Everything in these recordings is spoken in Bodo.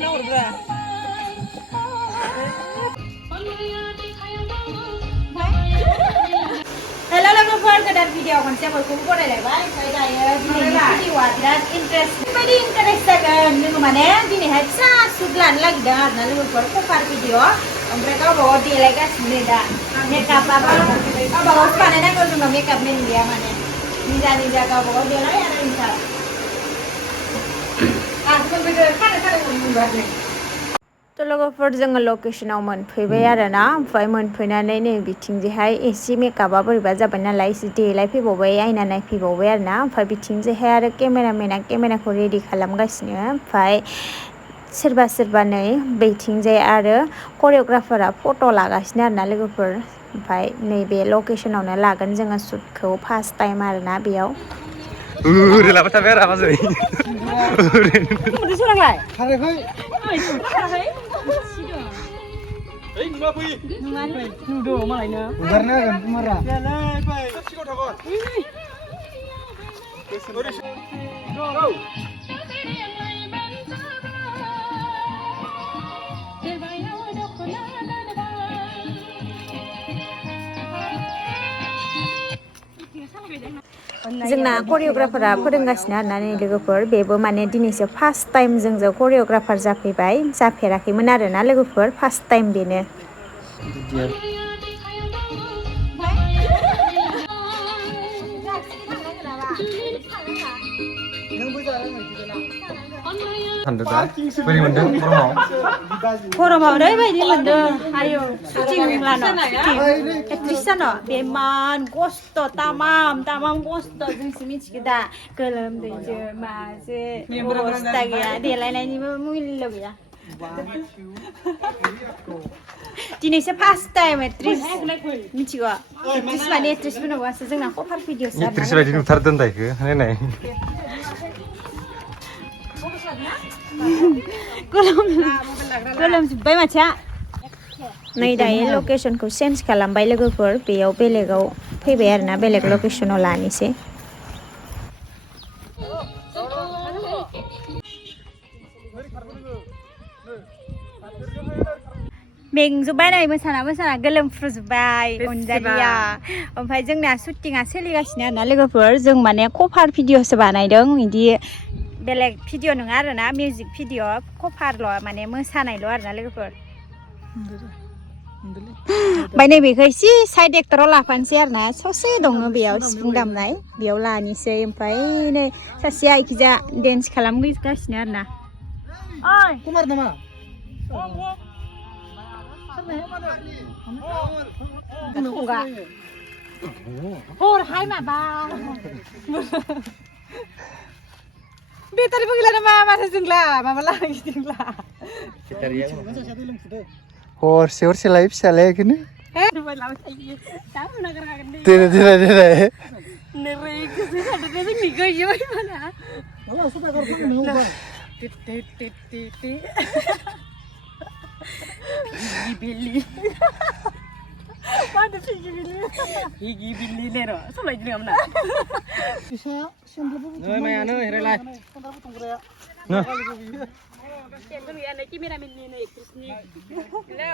Halo logofer, kedar video konser berkumpul pada lebar. Saya daya di video wajar interest. Badi interest akan dengan mana? Dini hanya sudlan lagi dah. Nalu logofer kupar video. Mereka bawa di legas beda. Makeup apa? Bawa sepanjang nak kalau makeup ni dia mana? Ninja kau bawa dia lah yang ninja. Sebelum video kan ngomong ni. To logofer जोङो लकेशनाव मोनफैबाय आरोना ओमफ्राय मोनफैनानै नै बिथिंजैहाय एसे मेकआपआ बोरैबा जाबाय नालाय एसे देलायफैबावबाय आयना नायफैबावबाय आरोना ओमफ्राय बिथिंजैहाय आरो केमेरामेना केमेराखौ रेडि खालामगासिनो ओमफ्राय सोरबा नै बिथिंजाय आरो करिय'ग्राफारा फट' लागासिनो आरोना लोगोफोर ओमफ्राय नैबे लकेशनावनो लागोन जोङो शुटखौ फार्स्ट टाइम आरोना बेयाव लाबाय थाबाय आरो माजै सोरांलाय खाराखै Hei, nunggu apa ini? Nunggu malaynya. Udarnya kan marah. Jalan, Pak. Siko takon. Go. जोंना करिय'ग्राफारा फोरोंगासिनो आरोना नै लोगोफोर बेबो माने दिनैसो फार्स्ट टाइम जोंजों करिय'ग्राफार जाफैबाय जाफेराखैमोन आरोना लोगोफोर फार्स्ट टाइम बेनो गरमाव ओरैबायदि मोनदों आयौ शुटिं लानो एक्ट्रिस जानो बेमान खस्थ' तामाम खस्थ' जोंसो मिथिगो दा गोलोमदैजों माजो अबस्था गैया देलायनायनिबो मुल्य गैया दिनैसो फार्स्ट टाइम एक्ट्रिस मिथिगौ एक्ट्रिस माने एक्ट्रिसबो नङासो जोंना कभार भिडिअ'सो एक्ट्रिस बायदि नुथारदों दायखो नायनाय गोलोमजोब्बाय मानसिया नै दायो लकेसनखौ चेन्ज खालामबाय लोगोफोर बेयाव बेलेगाव फैबाय आरोना बेलेग लकेसनाव लानोसै मेंजोब्बाय नै मोसाना गोलोमफ्रुजोब्बाय अनजालिया ओमफ्राय जोंना शुटिंआ सोलिगासिनो आरोना लोगोफोर जों माने कभार भिडिअ'सो बानायदों बिदि बेलेग भिडिअ नङा आरोना मिउजिक भिडिअ कभारल' माने मोसानायल' आरोना लोगोफोर ओमफ्राय नैबेखौ एसे साइड एक्टराव लाफानोसै आरोना ससे दङ बेयाव सिफुं दामनाय बेयाव लानोसै ओमफ्राय नै सासेया इखिजा डेन्स खालामगासिनो आरोना कुमार नामा हरहाय माबा बेटारि बगिला नामा माथो जोंला माबा लागिदोंला हरसे लायो फिसालाय बेखौनो Gigi Billy nero, sampai jadi mana? Bisa, nih Maya nih, relay. Nah. Yang ya nanti meramin nih terus nih. Hello.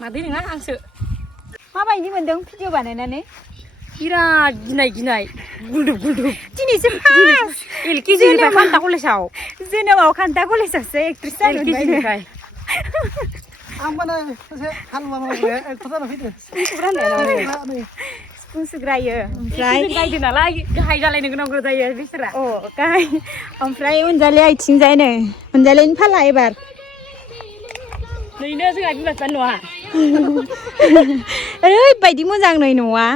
Mati nih nggak angsu. Apa ini mendeng video banerannya? Birat ginai gulduk दिनैसो फार्स्ट एलकेजि निफ्राय खान्था कलेजाव जोनोमाव खान्था कलेजावसो एक्ट्रिस जानो मोनबाय आं माने सासे हालुवा मावग्राया एक्टर जाना फैदों सिफुं सुग्रायो ओमफ्राय गायदो नालाय गाहाय जालायनो गोनां जायो बिसोरा अ गाहाय ओमफ्राय अनजालि आथिंजायनो अनजालिनि फाला एबार नैनो जोंहा बिमा बिफा न'आ ओरैबायदि मोजां नै न'आ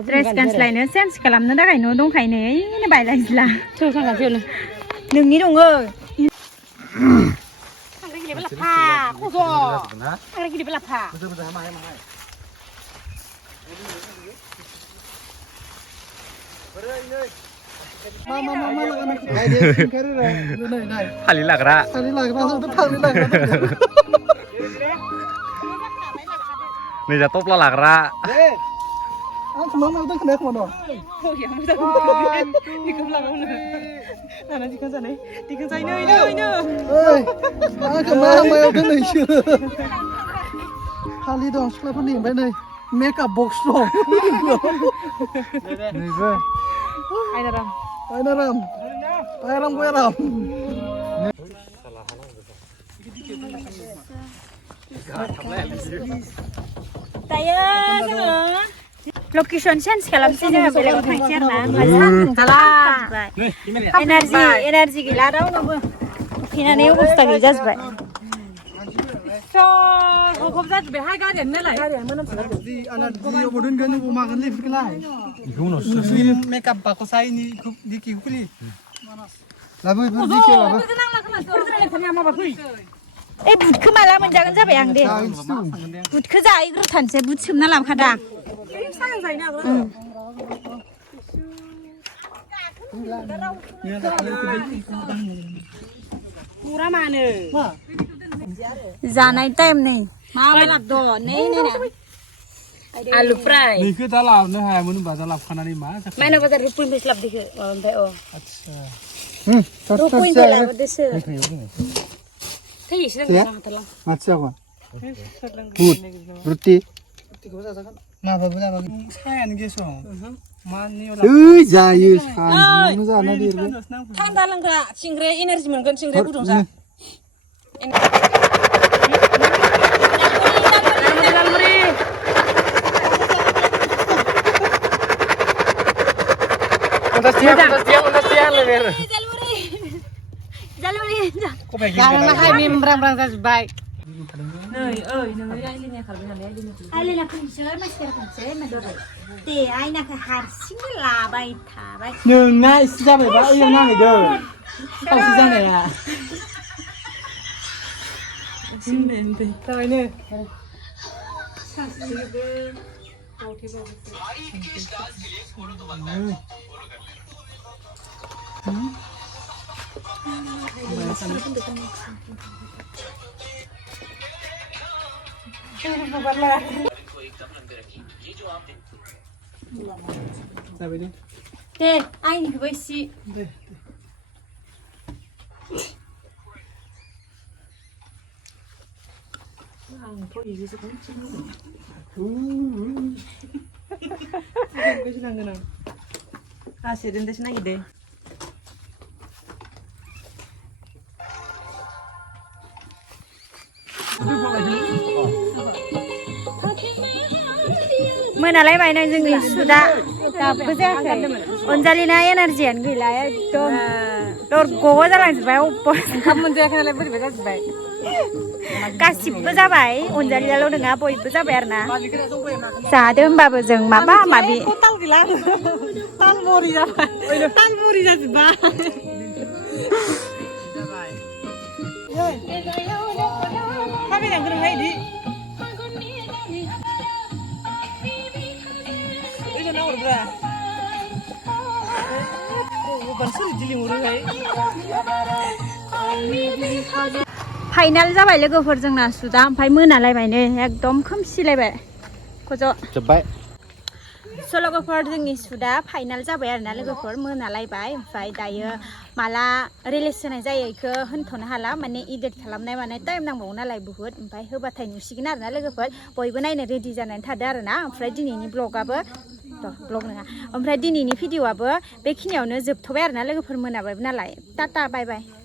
ड्रेस गानस्लायनो चेन्ज खालामनो थाखाय न' दंखायो नै बायलायला थौ थांगासिनो नोंनि दङ थांग्रा गिदिर लाफा खज' थांग्रा गिदिर लाफा Halil lagra. नै जा टप्ला लाग्रा आं खोमा मावदों खोनाया खोमा दं आं खोमा मायाव दोनैसो खालि दं सिख्लाफोरनि ओमफ्राय नै मेकआप बक्स दं नैबो आयनाराम गयाराम दायो जोङो लकेसन चेन्ज खालामसै जोङो बेलेगाव थांसै आरोना ओमफ्राय सान्दुं जाला एनार्जि गैला रावनावबो उखैनानै अबस्था गैया जाजोब्बाय हखब जाजोब्बायहाय गारियानो नालाय अबाव दोनगोन अबाव मागोन बेफोरखौलाय बेखौ उनावसो मेकआप बाखौ साइनि दिखि खुलि लाबो दिखि लाबो ए बुटखौ माला मोनजागोन जाबाय आं दे बुटखौ जाहैग्रोथानोसै बुट सोमना लाबोखादां जानाय टाइम नै माबा लाबोद' नै आलु फ्राय बेखौ दा लाबोनो हायामोन होनबा दा लाबोखानानै मा माइना बाजार रुपइनिफ्रायसो लाबोदों ओमफ्राय आदसा रुपइनिफ्राय लाबोदोसो माथो जागोन बुट रुटि माबाबो जाबाय सायानो गेसाव ओइ जायो सानदुंआवनो जाना देरबाय थान्दा लोंग्रा सिंग्राया एनार्जि मोनगोन सिंग्राया गुदुं जा जाजोब्बाय दे आयनाखौ हारसिंनो लाबाय थाबाय नोंना एसे जाबायबा ओइयाव नांहैदों खावसे जानाया जाबायनो दे आंनिखौबो एसे आसिदोंसो नागिरदों मोनालायबाय नै जोंनि सुदा दाबो जायाखै अनजालिना एनार्जियानो गैला एकदम लरग' जालांजोब्बाय ओंखाम मोनजायाखै नालाय बोरैबा जाजोब्बाय गासिबो जाबाय अनजालियाल' नङा बयबो जाबाय आरो ना जादो होमबाबो जों माबा माबि तालबरि जाजोब्बाय थाबायनांगौ नङा इदि फाइनाल जाबाय लोगोफोर जोंना सुदा ओमफ्राय मोनालायबायनो एकदम खोमसिलायबाय खज' जोब्बाय स' लोगोफोर जोंनि सुदा फाइनाल जाबाय आरोना लोगोफोर मोनालायबाय ओमफ्राय दायो माला रिलिज होनाय जायो बेखौ होनथ'नो हाला माने इडिट खालामनाय माने टाइम नांबावो नालाय बुहुत ओमफ्राय होबाथाय नुसिगोन आरोना लोगोफोर बयबो नायनो रेडि जानानै थादो आरोना ओमफ्राय दिनैनि ब्लगाबो ब्लग नङा ओमफ्राय दिनैनि भिडिअ'आबो बेखिनियावनो जोबथ'बाय आरोना लोगोफोर मोनाबायबो नालाय टाटा बाय बाय